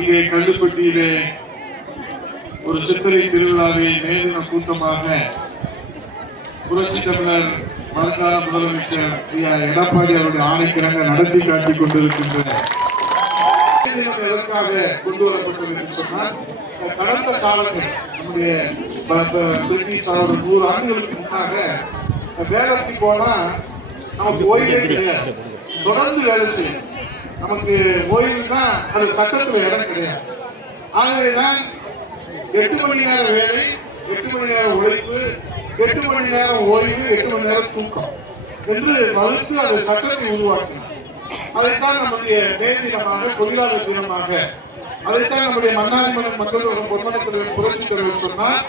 இங்கே கல்லுப்பட்டியிலே ஒரு சித்திரை திருவிழாவை மேலின கூட்டமாக புரட்சி தமிழர் மறக்காத முதலமைச்சர் ஐயா எடப்பாடி அவருடைய ஆணைக்கிணங்க நடத்தி காட்டிக் கொண்டிருக்கின்ற எதற்காக கொண்டு வரப்பட்டது என்று சொன்னால் கடந்த காலங்கள் நம்முடைய பிரிட்டிஷ் ஒரு நூறு ஆண்டுகளுக்கு முன்னாக வேலைக்கு போனா நமக்கு ஓய்வே கிடையாது தொடர்ந்து வேலை செய்யும் நமக்கு ஓய்வுனா அது சட்டத்துல இடம் கிடையாது. ஆகவேதான் எட்டு மணி நேரம் வேலை எட்டு மணி நேரம் உழைப்பு எட்டு மணி நேரம் ஓய்வு எட்டு மணி நேரம் தூக்கம் என்று வகுத்து அது சட்டத்தை உருவாக்கினார் அதைத்தான் நம்முடைய தேசியமாக தொழிலாளர் தினமாக அதைத்தான் நம்முடைய மன்னாதிமன்றம் மக்கள் ஒரு பொன்மனத்தில் புரட்சி தலைவர் சொன்னார்.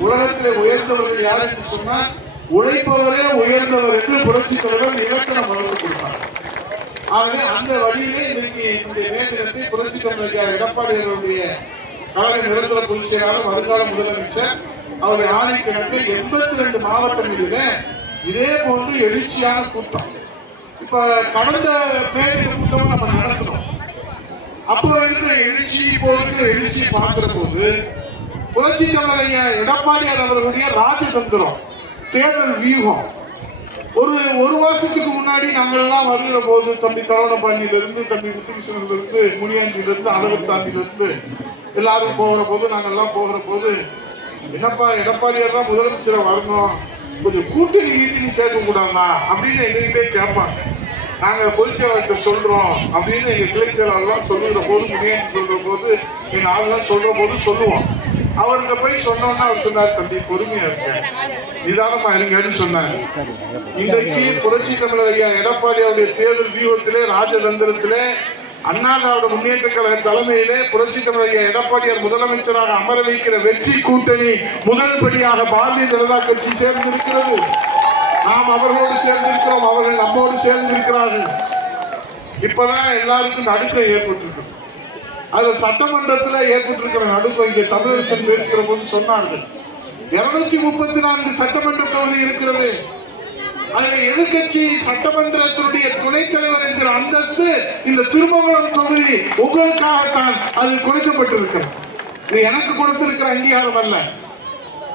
உலகத்திலே உயர்ந்தவர்கள் யார் என்று சொன்னால் உழைப்பவரே உயர்ந்தவர் என்று புரட்சி தலைவர் இலக்கணம் ஆகவே அந்த வழியிலே இன்னைக்கு இந்த நேரத்தை புரட்சி தலைவர் எடப்பாடி அவருடைய கழக நிரந்தர பொதுச் செயலாளர் வருங்கால முதலமைச்சர் அவருடைய ஆணைக்கு நடந்த எண்பத்தி ரெண்டு மாவட்டங்களிலே இதே போன்று எழுச்சியான கூட்டம். இப்ப கடந்த பேரிடர் கூட்டம் நம்ம நடத்தணும் அப்போ இருக்கிற எழுச்சி இப்போ இருக்கிற எழுச்சி பார்க்கிற போது புரட்சி தலைவர் எடப்பாடியார் அவர்களுடைய ராஜதந்திரம் தேர்தல் வியூகம் ஒரு ஒரு வருஷத்துக்கு முன்னாடி நாங்கள் எல்லாம் வருகிற போது தம்பி தரவணபாண்டியில இருந்து தம்பி முத்துகிருஷ்ணன்ல இருந்து இருந்து அழகர் சாமியில இருந்து எல்லாரும் போகிற போது நாங்கள் எல்லாம் போகிற போது என்னப்பா எடப்பாடியார் தான் முதலமைச்சரை வரணும். கொஞ்சம் கூட்டணி வீட்டுக்கு சேர்க்க கூடாதா அப்படின்னு எங்ககிட்டே கேட்பாங்க. நாங்க பொதுச் செயலாளர்கிட்ட சொல்றோம். அப்படின்னு எங்க கிளை செயலாளர்லாம் சொல்லுகிற போது முனியாண்டி சொல்ற போது எங்க ஆளுலாம் சொல்ற போது சொல்லுவோம். அவர்கிட்ட போய் சொன்னோம்னா அவர் சொன்னார் தம்பி பொறுமையா இருக்க நிதானமா இருங்கன்னு சொன்னாங்க. இன்றைக்கு புரட்சி தமிழர் ஐயா எடப்பாடி அவருடைய தேர்தல் வியூகத்திலே ராஜதந்திரத்திலே அண்ணா திராவிட முன்னேற்ற கழக தலைமையிலே புரட்சி தமிழர் ஐயா எடப்பாடியார் முதலமைச்சராக அமர வைக்கிற வெற்றி கூட்டணி முதல் படியாக பாரதிய ஜனதா கட்சி சேர்ந்திருக்கிறது. நாம் அவர்களோடு சேர்ந்திருக்கிறோம் அவர்கள் நம்மோடு சேர்ந்திருக்கிறார்கள். இப்பதான் எல்லாருக்கும் நடுக்கம் ஏற்பட்டிருக்கு. அது சட்டமன்றத்தில் ஏற்பட்டிருக்கிற நடுக்கம் இங்கே தமிழரசன் பேசுகிற போது சொன்னார்கள் இருநூத்தி முப்பத்தி நான்கு சட்டமன்ற தொகுதி இருக்கிறது. அதில் எதிர்கட்சி சட்டமன்றத்தினுடைய துணைத் தலைவர் என்கிற அந்தஸ்து இந்த திருமங்கலம் தொகுதி உங்களுக்காகத்தான் அது கொடுக்கப்பட்டிருக்கிறது. இது எனக்கு கொடுத்திருக்கிற அங்கீகாரம் அல்ல.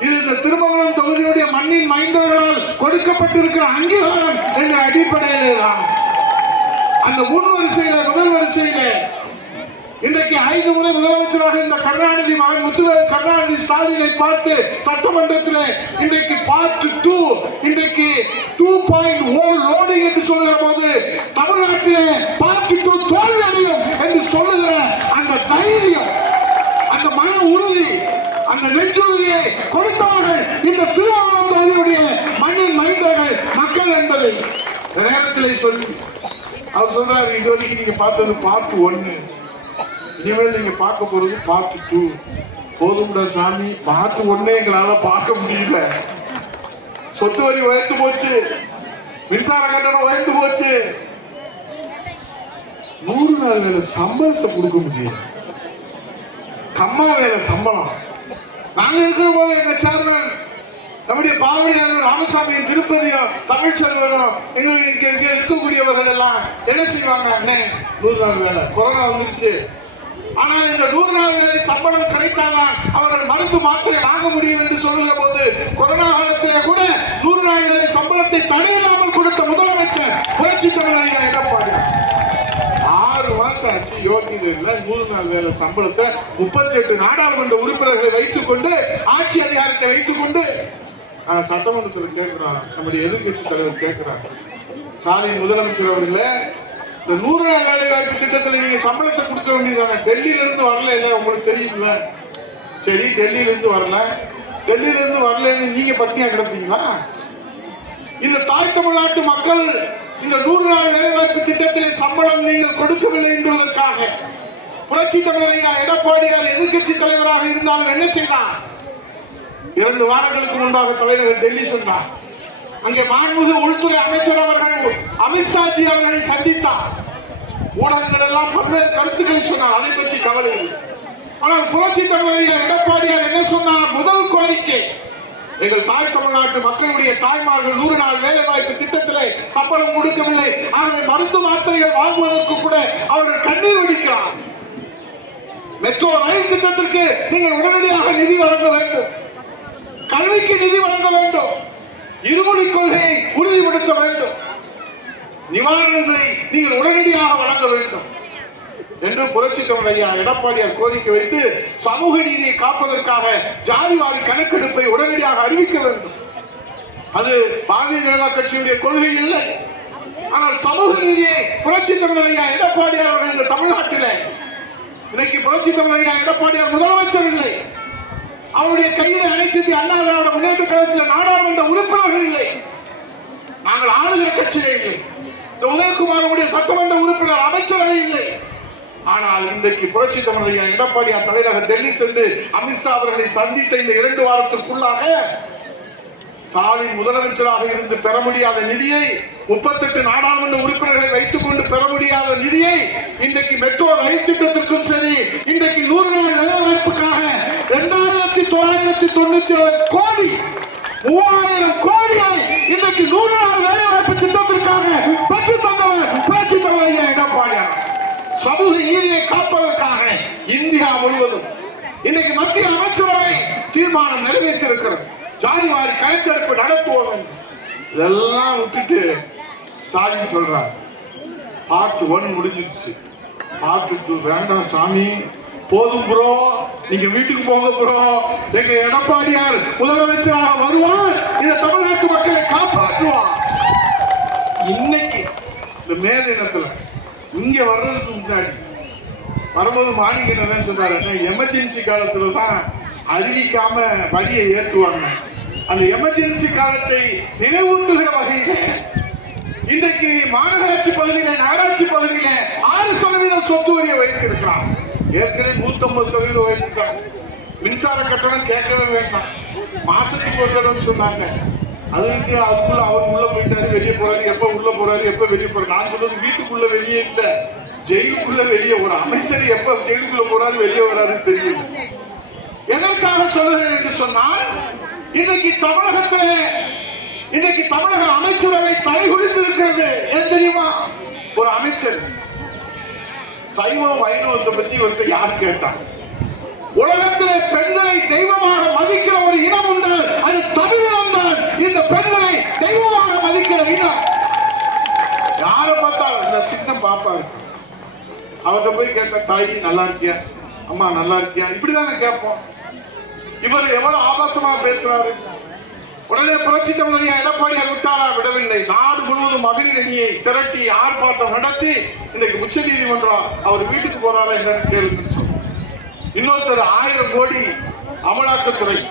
இது இந்த திருமங்கலம் தொகுதியுடைய மண்ணின் மைந்தர்களால் கொடுக்கப்பட்டிருக்கிற அங்கீகாரம் என்ற அடிப்படையிலே தான் அந்த முன் வரிசையில முதல் வரிசையில இன்றைக்கு ஐந்து முறை முதலமைச்சராக இந்த கருணாநிதி மகன் முத்துவேல் கருணாநிதி ஸ்டாலினை பார்த்து சட்டமன்றத்தில் இன்றைக்கு பார்ட் டூ இன்றைக்கு டூ பாயிண்ட் ஓ லோடிங் என்று சொல்லுகிற போது தமிழ்நாட்டிலே பார்ட் டூ தோல்வி அடையும் என்று சொல்லுகிற அந்த தைரியம் அந்த மன உறுதி அந்த நெஞ்சுறுதியை கொடுத்தவர்கள் இந்த திருவாரூர் தொகுதியுடைய மண்ணின் மனிதர்கள் மக்கள் என்பதை நேரத்தில் சொல்லி. அவர் சொல்றாரு இது வரைக்கும் நீங்க பார்த்தது பார்ட் ஒன்னு இனிமேல் நீங்க பார்க்க போறது பார்ட் டூ போதும்டா சாமி. பார்ட் ஒன்னே எங்களால பார்க்க முடியல. சொத்து வரி உயர்ந்து போச்சு. மின்சார கட்டணம் உயர்ந்து போச்சு. நூறு நாள் வேலை சம்பளத்தை கொடுக்க முடியும் கம்மா வேலை சம்பளம். நாங்க இருக்கிற போது எங்க சேர்மன் நம்முடைய பாவனையான ராமசாமியும் திருப்பதியும் தமிழ்ச்செல்வரும் எங்களுக்கு இங்க இங்க இருக்கக்கூடியவர்கள் எல்லாம் என்ன செய்வாங்க? அண்ணே நூறு நாள் வேலை கொரோனா வந்துருச்சு. ஆனால் இந்த நூறு நாள் வேலை சம்பளம் கிடைத்தால்தான் அவர்கள் மருந்து மாத்திரை வாங்க முடியும் என்று சொல்லுகிற போது கொரோனா காலத்திலே கூட நூறு நாள் வேலை சம்பளத்தை தடையில்லாமல் கொடுத்த முதலமைச்சர் புரட்சி தமிழக எடப்பாடியார் ஆறு மாசம் ஆச்சு யோகிதையில நூறு நாள் வேலை சம்பளத்தை முப்பத்தி எட்டு நாடாளுமன்ற உறுப்பினர்களை வைத்துக் கொண்டு ஆட்சி அதிகாரத்தை வைத்துக் கொண்டு நாங்க சட்டமன்றத்தில் கேட்கிறோம் நம்முடைய எதிர்க்கட்சி தலைவர் கேட்கிறார் ஸ்டாலின் முதலமைச்சர் அவர்களே இந்த நூறு நாள் வேலை வாய்ப்பு திட்டத்தில் நீங்க சம்பளத்தை கொடுக்க வேண்டியதானே? டெல்லியில இருந்து வரல இல்ல உங்களுக்கு தெரியும்ல. சரி டெல்லியில இருந்து வரல. டெல்லியில இருந்து வரலன்னு நீங்க பட்டினியா கிடப்பீங்களா? இந்த தாய் தமிழ்நாட்டு மக்கள் இந்த நூறு நாள் வேலைவாய்ப்பு திட்டத்திலே சம்பளம் நீங்கள் கொடுக்கவில்லை என்பதற்காக புரட்சி தமிழரையா எடப்பாடியார் எதிர்கட்சி தலைவராக இருந்தாலும் என்ன செய்தார்? இரண்டு வாரங்களுக்கு முன்பாக தலைவர் டெல்லி சென்றார். அங்கே மாண்புமிகு உள்துறை அமைச்சர் அவர்கள் அமித்ஷாஜி அவர்களை சந்தித்தார். ஊடகங்கள் எல்லாம் பல்வேறு கருத்துக்களை சொன்னார். அதை பற்றி கவலை இல்லை. ஆனால் புரட்சி தமிழரையா எடப்பாடியார் என்ன சொன்னார்? முதல் கோரிக்கை. எங்கள் தாய் தமிழ்நாட்டு மக்களுடைய தாய்மார்கள் நூறு நாள் வேலை வாய்ப்பு திட்டத்திலே சம்பளம் கொடுக்கவில்லை. அவர்கள் மருந்து மாத்திரைகள் வாங்குவதற்கு கூட அவர்கள் கண்ணீர் வடிக்கிறார். மெட்ரோ ரயில் திட்டத்திற்கு நீங்கள் உடனடியாக நிதி வழங்க வேண்டும். கல்விக்கு நிதி வழங்க வேண்டும். இருமொழி கொள்கையை உறுதிப்படுத்த வேண்டும். நிவாரணங்களை நீங்கள் உடனடியாக வழங்க வேண்டும். என்று புரட்சி தலைவர் ஐயா எடப்பாடியார் கோரிக்கை வைத்து சமூக நீதியை காப்பதற்காக ஜாதிவாரி கணக்கெடுப்பை உடனடியாக அறிவிக்க வேண்டும். அது பாரதிய ஜனதா கட்சியுடைய கொள்கை இல்லை. ஆனால் சமூக நீதியை புரட்சி தலைவர் எடப்பாடியார் அவர்கள் இந்த தமிழ்நாட்டில். இன்னைக்கு புரட்சி தலைவர் எடப்பாடியார் முதலமைச்சர் இல்லை. அவருடைய கையில் அனைத்து அண்ணா திராவிட முன்னேற்ற கழகத்தில் நாடாளுமன்ற உறுப்பினர்கள் இல்லை. நாங்கள் ஆளுகிற கட்சியிலே இல்லை. இந்த உதயகுமாரனுடைய சட்டமன்ற உறுப்பினர் அமைச்சரவை இல்லை. ஆனால் இன்றைக்கு புரட்சி தமிழையா எடப்பாடியார் தலைநகர் டெல்லி சென்று அமித்ஷா அவர்களை சந்தித்த இந்த இரண்டு வாரத்திற்குள்ளாக ஸ்டாலின் முதலமைச்சராக இருந்து பெற முடியாத நிதியை முப்பத்தெட்டு நாடாளுமன்ற உறுப்பினர்களை வைத்துக் கொண்டு பெற முடியாத நிதியை இன்றைக்கு மெட்ரோ ரயில் திட்டத்திற்கும் சரி இன்றைக்கு நூறு நாள் வேலைவாய்ப்புக்காக இரண்டாயிரத்தி தொள்ளாயிரத்தி தொண்ணூத்தி ஏழு கோடி மூவாயிரம் கோடியை இன்றைக்கு நூறு நாள் வேலைவாய்ப்பு திட்டத்திற்காக பெற்று தந்தவர் பேச்சு தலைவர் எடப்பாடியார் சமூக நீதியை காப்பதற்காக இந்தியா முழுவதும் இன்னைக்கு மத்திய அமைச்சரவை தீர்மானம் நிறைவேற்றிருக்கிறது ஜாதிவாரி கணக்கெடுப்பு நடத்துவோம். இதெல்லாம் விட்டுட்டு ஸ்டாலின் சொல்றார். பார்ட் ஒன் முடிஞ்சிருச்சு. பார்ட் டூ வேண்டாம் சாமி. போதும் ப்ரோ நீங்க வீட்டுக்கு போங்க ப்ரோ எங்க எடப்பாடியார் முதலமைச்சராக வருவார். இந்த தமிழ்நாட்டு மக்களை காப்பாற்றுவார். இன்னைக்கு இந்த மே தினத்துல இங்க வர்றதுக்கு முன்னாடி வரும்போது மார்னிங் என்ன சொன்னாரு? எமர்ஜென்சி காலத்துல தான் அறிவிக்காம வரியை ஏற்றுவாங்க. அந்த எமர்ஜென்சி காலத்தை நினைவூட்டுகிற வகையில இன்றைக்கு மாநகராட்சி பகுதியில நகராட்சி பகுதியில ஆறு சதவீதம் சொத்து வரியை வைத்திருக்கிறான் ஏற்கனவே நூத்தம்பது சதவீதம் வைத்திருக்காங்க. மின்சார கட்டணம் கேட்கவே வேண்டாம். மாசத்துக்கு ஒரு தடவை சொன்னாங்க. அதுக்கு அதுக்குள்ள அவர் உள்ள போயிட்டாரு வெளியே போறாரு எப்ப உள்ள போறாரு எப்ப வெளியே போறாரு. நான் சொல்றது வீட்டுக்குள்ள வெளியே இல்லை. ஜெயிலுக்குள்ள வெளியே ஒரு அமைச்சர் எப்ப ஜெயிலுக்குள்ள போறாரு வெளியே வராருன்னு தெரியும். எதற்காக சொல்லுகிறேன் என்று சொன்னால் இன்னைக்கு தமிழகத்தில் இன்னைக்கு தமிழக அமைச்சரவை தலைகுடித்து இருக்கிறது ஏன் தெரியுமா? ஒரு அமைச்சர் சைவம் வைணவத்தை பத்தி வந்து யார் கேட்டான் உலகத்திலே பெண்களை தெய்வமாக மதிக்கிற ஒரு இனம் உண்டு அது தமிழகம் தான். இந்த பெண்களை தெய்வமாக மதிக்கிற இனம். யாரை பார்த்தாலும் இந்த சின்ன பாப்பா இருக்கு அவர்கிட்ட போய் கேட்ட தாய் நல்லா இருக்கியா? அம்மா நல்லா இருக்கியா? இப்படிதானே கேட்போம். இவர் எவ்வளவு ஆபாசமா பேசுறாரு? உடனே புரட்சி தமிழரையா எடப்பாடியார் விட்டாரா? விடவில்லை. நாடு முழுவதும் மகளிர் அணியை திரட்டி ஆர்ப்பாட்டம் நடத்தி இன்னைக்கு உச்ச நீதிமன்றம் அவர் வீட்டுக்கு போறாரா என்னன்னு கேளுங்கன்னு சொன்னோம் இன்னொருத்தர் ஆயிரம் கோடி அமலாக்கத்துறை.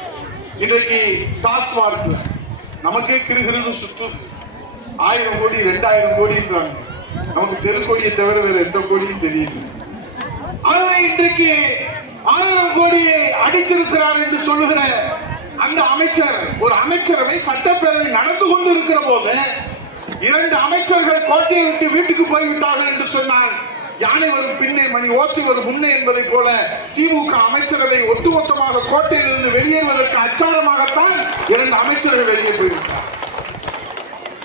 இன்றைக்கு டாஸ்மார்க். நமக்கே கிருகிருன்னு சுத்து ஆயிரம் கோடி ரெண்டாயிரம் கோடின்றாங்க. நமக்கு தெரு கோடியை தவிர வேற எந்த கோடியும் தெரியல ஆனா இன்றைக்கு ஆயிரம் கோடியை அடித்திருக்கிறார் என்று சொல்லுகிற அந்த அமைச்சர் ஒரு அமைச்சரவை சட்டப்பேரவை நடந்து கொண்டு இருக்கிற போது இரண்டு அமைச்சர்கள் கோட்டையை விட்டு வீட்டுக்கு போய்விட்டார்கள் என்று சொன்னால் யானை வரும் பின்னே மணி ஓசி வரும் முன்னே என்பதை போல திமுக அமைச்சரவை ஒட்டுமொத்தமாக கோட்டையிலிருந்து வெளியேறுவதற்கு அச்சாரமாகத்தான் இரண்டு அமைச்சர்கள் வெளியே போய்விட்டார்.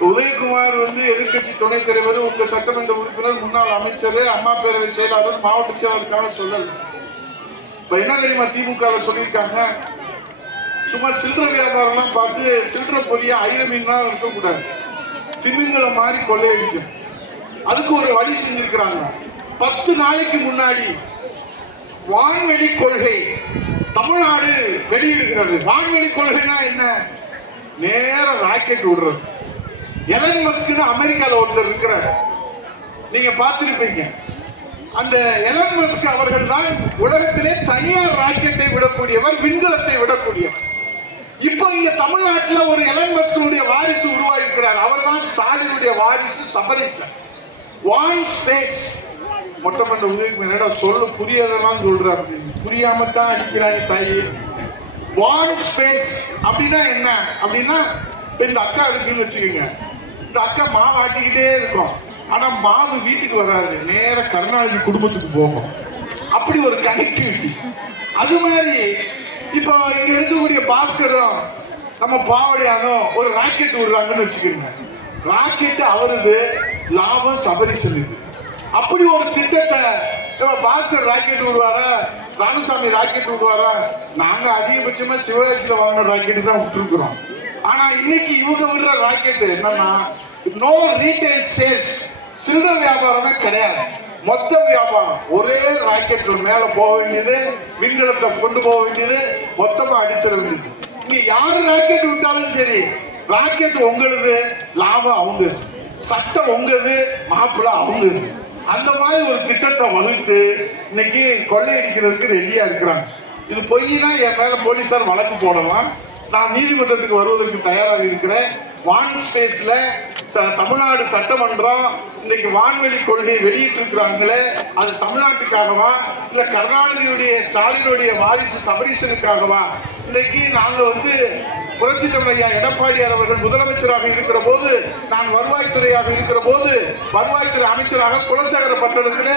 உதயகுமார் வந்து எதிர்க்கட்சி துணைத் தலைவர் உங்க சட்டமன்ற உறுப்பினர் முன்னாள் அமைச்சர் அம்மா பேரவை செயலாளர் மாவட்ட செயலாளருக்காக சொல்லல. இப்ப என்ன தெரியுமா திமுக சொல்லியிருக்காங்க? சும்மா சில்லற வியாபாரம்லாம் பார்த்து சில்லற பொரிய ஐர மீன்லாம் இருக்கக்கூடாது. திமிங்களை மாதிரி கொள்ளையடிக்கும். அதுக்கு ஒரு வழி செஞ்சிருக்கிறாங்க. பத்து நாளைக்கு முன்னாடி வான்வெளி கொள்கை தமிழ்நாடு வெளியிடுகிறது. வான்வெளி கொள்கைனா என்ன? நேர ராக்கெட் விடுறது. எலன் மஸ்க்னு அமெரிக்காவில் ஒருத்தர் இருக்கிறார். நீங்க பார்த்துருப்பீங்க. அந்த எலன் மஸ்க் அவர்கள் தான் உலகத்திலே தனியார் ராக்கெட்டை விடக்கூடியவர் விண்கலத்தை விடக்கூடியவர். இப்போ இங்க தமிழ்நாட்டில் ஒரு எலன் மஸ்கனுடைய வாரிசு உருவாயிருக்கிறார். அவர் தான் ஸ்டாலினுடைய வாரிசு சபரீசன் வான் ஸ்பேஸ் அந்த உதவி என்னடா சொல்ல புரியாதெல்லாம் சொல்றாரு. புரியாம தான் அடிக்கிறாங்க தாயி. வான் ஸ்பேஸ் அப்படின்னா என்ன? அப்படின்னா இந்த அக்கா இருக்குன்னு வச்சுக்கோங்க. இந்த அக்கா மாவு ஆட்டிக்கிட்டே இருக்கும். ஆனா மாவு வீட்டுக்கு வராது. நேர கருணாநிதி குடும்பத்துக்கு போகும். அப்படி ஒரு கனெக்டிவிட்டி அது மாதிரி இப்போ இங்க இருக்கக்கூடிய பாஸ்கரும் நம்ம பாவடியானும் ஒரு ராக்கெட் விடுறாங்கன்னு வச்சுக்கோங்க. ராக்கெட் அவருது லாபம் சபரிசனுக்கு அப்படி ஒரு திட்டத்தை பாஸ்கர் ராக்கெட் விடுவாரா? ராமசாமி ராக்கெட் விடுவாரா? நாங்க அதிகபட்சமா சிவகாசியில வாங்கின ராக்கெட் தான் விட்டுருக்குறோம். ஆனா இன்னைக்கு இவங்க விடுற ராக்கெட் என்னன்னா நோ ரீட்டைல் சேல்ஸ் சில்லற வியாபாரமே கிடையாது. மொத்த வியாபாரம் ஒரே ராக்கெட்டில் மேல போக வேண்டியது விண்கலத்தை கொண்டு போக வேண்டியது மொத்தமா அடிச்சிட வேண்டியது. இங்க யாரு ராக்கெட் விட்டாலும் சரி ராக்கெட் உங்களது லாபம் அவங்க. சட்டம் உங்களுது மாப்பிள்ள அவங்களுது அந்த மாதிரி ஒரு திட்டத்தை வகுத்து இன்னைக்கு கொள்ளையடிக்கிறதுக்கு ரெடியா இருக்கிறாங்க. இது பொய்னா என் மேல போலீஸார் வழக்கு போடலாம். நான் நீதிமன்றத்துக்கு வருவதற்கு தயாராக இருக்கிறேன். வான் ஸ்பேஸ்ல தமிழ்நாடு சட்டமன்றம் இன்னைக்கு வான்வெளி கொள்கை வெளியிட்டு இருக்கிறாங்களே அது தமிழ்நாட்டுக்காகவா? இல்ல கருணாநிதியுடைய ஸ்டாலினுடைய வாரிசு சபரீசனுக்காகவா? இன்னைக்கு நாங்க வந்து புரட்சி தமிழையா எடப்பாடியார் அவர்கள் முதலமைச்சராக இருக்கிற போது நான் வருவாய்த்துறையாக இருக்கிற போது வருவாய்த்துறை அமைச்சராக குலசேகர பட்டணத்தில்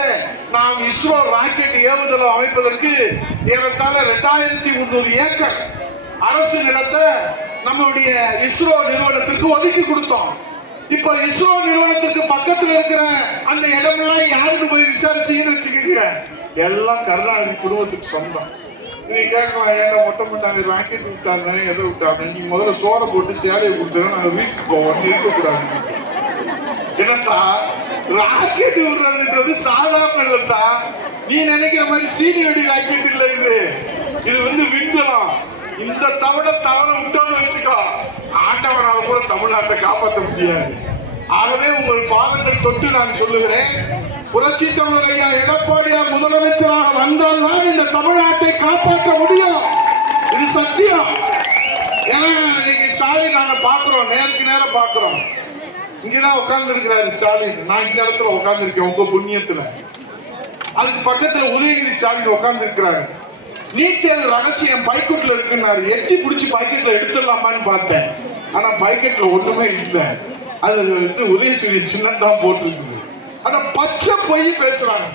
நாம் இஸ்ரோ ராக்கெட் ஏவுதளம் அமைப்பதற்கு ஏறத்தாழ ரெண்டாயிரத்தி முந்நூறு ஏக்கர் அரசு நிலத்தை நம்முடைய இஸ்ரோ நிறுவனத்திற்கு ஒதுக்கி கொடுத்தோம். இப்ப இஸ்ரோ நிறுவனத்திற்கு பக்கத்துல இருக்கிற அந்த இடமெல்லாம் யாருக்கு போய் விசாரிச்சீங்கன்னு வச்சுக்கோங்க. எல்லாம் கருணாநிதி குடும்பத்துக்கு சொந்தம். நீ கேட்கலாம் ஏன்டா மொட்டை பண்ணாங்க ராக்கெட் விட்டாங்க எதை விட்டாங்க? நீ முதல்ல சோறை போட்டு சேலையை கொடுத்துருவோம் நாங்க வீட்டுக்கு போவோம். நீ இருக்கக்கூடாது. என்னத்தா ராக்கெட் விடுறதுன்றது சாதாரண இல்லத்தா நீ நினைக்கிற மாதிரி சீனி வெடி ராக்கெட் இல்லை இது. இது வந்து விண்கலம். இந்த தவணை தவறை விட்டோம்னு வச்சுக்கோ. ஆண்டவரால் கூட தமிழ்நாட்டை காப்பாற்ற முடியாது. ஆகவே உங்கள் பாதங்கள் தொட்டு நான் சொல்லுகிறேன். புரட்சி தமிழர் ஐயா எடப்பாடியார் முதலமைச்சராக வந்தால்தான் இந்த தமிழ்நாட்டை காப்பாற்ற முடியும். இது சத்தியம். ஏன்னா இன்னைக்கு ஸ்டாலின் நாங்க பாக்குறோம் நேருக்கு நேரம் பாக்குறோம் இங்கதான் உட்கார்ந்து இருக்கிறாரு ஸ்டாலின் நான் இந்த இடத்துல உட்கார்ந்து இருக்கேன் உங்க புண்ணியத்துல. அதுக்கு பக்கத்துல உதயநிதி ஸ்டாலின் உட்கார்ந்து இருக்கிறாரு நீட் தேர்வு ரகசியம் பைக்கெட்ல இருக்குன்னாரு எட்டி பிடிச்சி பைக்கெட்ல எடுத்துடலாமான்னு பார்த்தேன். ஆனா பைக்கெட்ல ஒண்ணுமே இல்லை. அது வந்து உதயசூரிய சின்னம் தான் போட்டிருக்குது. ஆனா பச்சை போய் பேசுறாங்க.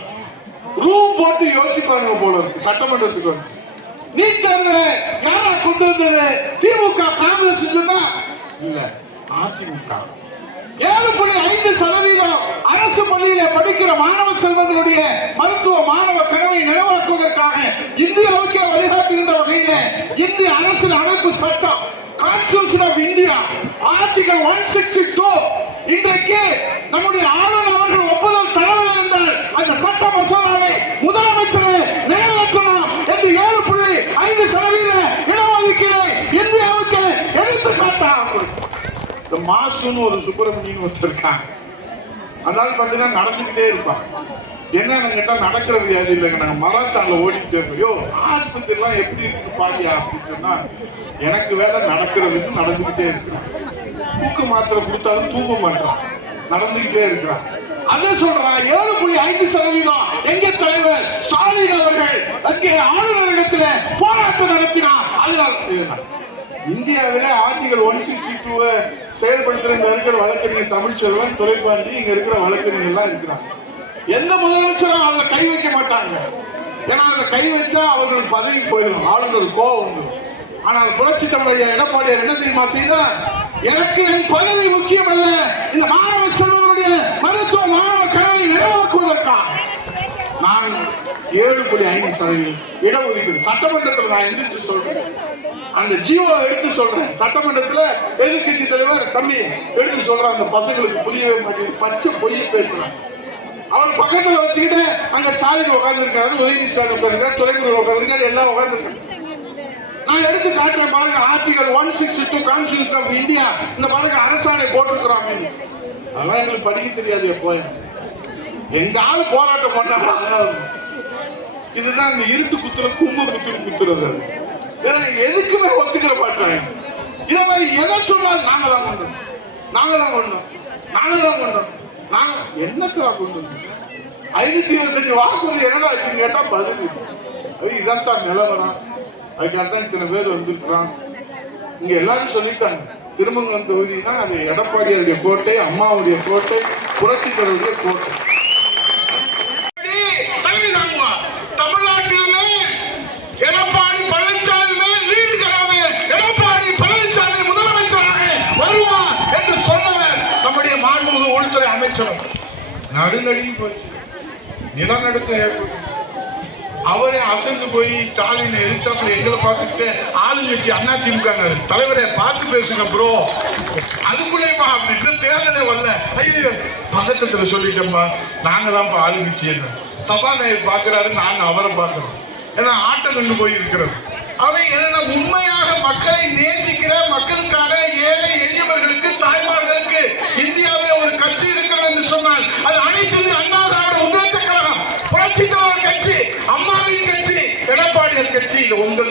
ரூம் போட்டு யோசிப்பாங்க போல இருக்கு. சட்டமன்றத்துக்கு வந்து. நீட் தேர்வு யாரா கொண்டு வந்தது. திமுக காங்கிரஸ் இல்ல அதிமுக. ஏழு புள்ளி ஐந்து சதவீதம் அரசு பள்ளியில படிக்கிற மாணவ செல்வங்களுடைய மருத்துவ மாணவ கனவை நினைவாக்குவதற்காக இந்தியாவுக்கே வழிகாட்டுகின்ற வகையில இந்திய அரசின் அமைப்பு சட்டம் constitution of India article one sixty two இன்றைக்கு நம்முடைய ஆளுநர் அவர்கள் ஒப்புதல் தரவில்லை என்றால் அந்த சட்ட மசோதாவை முதலமைச்சர் நிறைவேற்றணும் என்று ஏழு புள்ளி ஐந்து சதவீத இடஒதுக்கீடு இந்தியாவுக்கு எடுத்து காட்டாங்க இந்த மாசுன்னு ஒரு சுப்பிரமணியன் ஒருத்தர் இருக்காங்க அதனால பார்த்தீங்கன்னா நடந்துக்கிட்டே இருப்பான் என்னன்னு கேட்டா நடக்கிற வியாதி இல்லைங்க. நாங்க மராத்தான்ல ஓடிக்கிட்டே இருக்கோம். யோ ஆஸ்பத்திரி எல்லாம் எப்படி இருக்கு பாரியா அப்படின்னு சொன்னா எனக்கு வேலை நடக்கிறதுக்கு நடந்துக்கிட்டே இருக்கிறான். தூக்கு மாத்திரை கொடுத்தாலும் தூங்க மாட்டான் நடந்துக்கிட்டே இருக்கிறான். அதே சொல்றான் ஏழு புள்ளி ஐந்து சதவீதம் எங்க தலைவர் ஸ்டாலின் அவர்கள் அங்கே ஆளுநரிடத்துல போராட்டம் நடத்தினார். அதுதான் இந்தியாவில் ஆர்டிகல் ஒன் சிக்ஸ்டி டூவை செயல்படுத்துற இருக்கிற வழக்கறிஞர் தமிழ்ச்செல்வன் துரைப்பாண்டி இங்க இருக்கிற வழக்கறிஞர்லாம் இருக்கிறாங்க. எந்த முதலமைச்சரும் அதில் கை வைக்க மாட்டாங்க. ஏன்னா அதை கை வச்சா அவர்களுக்கு பதவி போயிடும். ஆளுநர் கோவம் ஆனால் புரட்சி தமிழைய எடப்பாடியார் என்ன தெரியுமா செய்தா எனக்கு என் பதவி முக்கியம் அல்ல இந்த மாணவ செல்வங்களுடைய மருத்துவ மாணவ கனவை நிறைவாக்குவதற்கா நான் ஏழு புள்ளி ஐந்து சதவீதம் இடஒதுக்கீடு சட்டமன்றத்தில் நான் எந்திரிச்சு சொல்றேன். அந்த ஜியோ எடுத்து சொல்றேன். சட்டமன்றத்துல எதிர்கட்சி தலைவர் தம்பி எடுத்து சொல்றேன் அந்த பசங்களுக்கு புரியவே மாட்டேங்குது. பச்சை பொய் பேசுறேன். அவன் பக்கத்துல வச்சுக்கிட்டு அங்க ஸ்டாலின் உட்கார்ந்து இருக்காரு உதயநிதி ஸ்டாலின் உட்காந்துருக்காரு துறைமுருகன் உட்காந்துருக்காரு எல்லாம் உட்கார்ந்து நான் எடுத்து காட்டுறேன் பாருங்க article one sixty two constitution of India இந்த பாருங்க அரசாணை போட்டிருக்கிறாங்க. அதெல்லாம் எங்களுக்கு படிக்க தெரியாது எப்போ. எங்க ஆளு போராட்டம் பண்ணாங்க இதுதான் இந்த இருட்டு குத்துற கும்பு குத்துற குத்துறது. எதுக்குமே ஒத்துக்கிற மாட்டாங்க இதே மாதிரி எதை சொன்னாலும் நாங்க தான் பண்ணோம் நாங்க தான் பண்ணோம் நாங்க தான் பண்ணோம் நாங்க என்னத்துல கொண்டு வந்தோம்? ஐநூத்தி இருபத்தஞ்சு வாக்குறது என்னடா ஆச்சுன்னு கேட்டா பதில் இதான் தான் நிலவரம். அதுக்காக தான் இத்தனை பேர் வந்திருக்கிறான் இங்க எல்லாரும் சொல்லிட்டாங்க. திருமங்கலம் தொகுதினா அது எடப்பாடியாருடைய கோட்டை அம்மாவுடைய கோட்டை புரட்சி தலைவருடைய கோட்டை தலைமை தாங்குவா தமிழ்நாட்டிலுமே எடப்பாடி பழனிசாமி மேல் லீடு கராமே எடப்பாடி பழனிசாமி முதலமைச்சராக வருவார் என்று சொன்னவர் நம்முடைய மாண்புமிகு உள்துறை நடுநடுங்கி போச்சு. நிலநடுக்கம் ஏற்பட்டு. அவரே அசந்து போய் ஸ்டாலின் எதிர்த்தாப்புல எங்களை பார்த்துட்டு ஆளுங்கட்சி அண்ணா திமுக தலைவரை பார்த்து பேசுங்க ப்ரோ அதுக்குள்ளேயுமா அப்படின்னு தேர்தலே வரல. ஐயோ பதட்டத்துல சொல்லிட்டோம்பா நாங்க தான்ப்பா ஆளுங்கட்சி என்ன சபாநாயகர் பார்க்கறாரு நாங்க அவரை பார்க்கறோம். ஏன்னா ஆட்டம் கொண்டு போய் இருக்கிறோம் அவன் என்னன்னா உண்மையாக மக்களை நேசிக்கிற மக்களுக்கான ஏழை எளியவர்களுக்கு என்று சொன்னால் அது அனைத்து அண்ணா திராவிட முன்னேற்ற கழகம் புரட்சித்தலைவர் கட்சி அம்மாவின் கட்சி எடப்பாடியார் கட்சி இது உங்கள்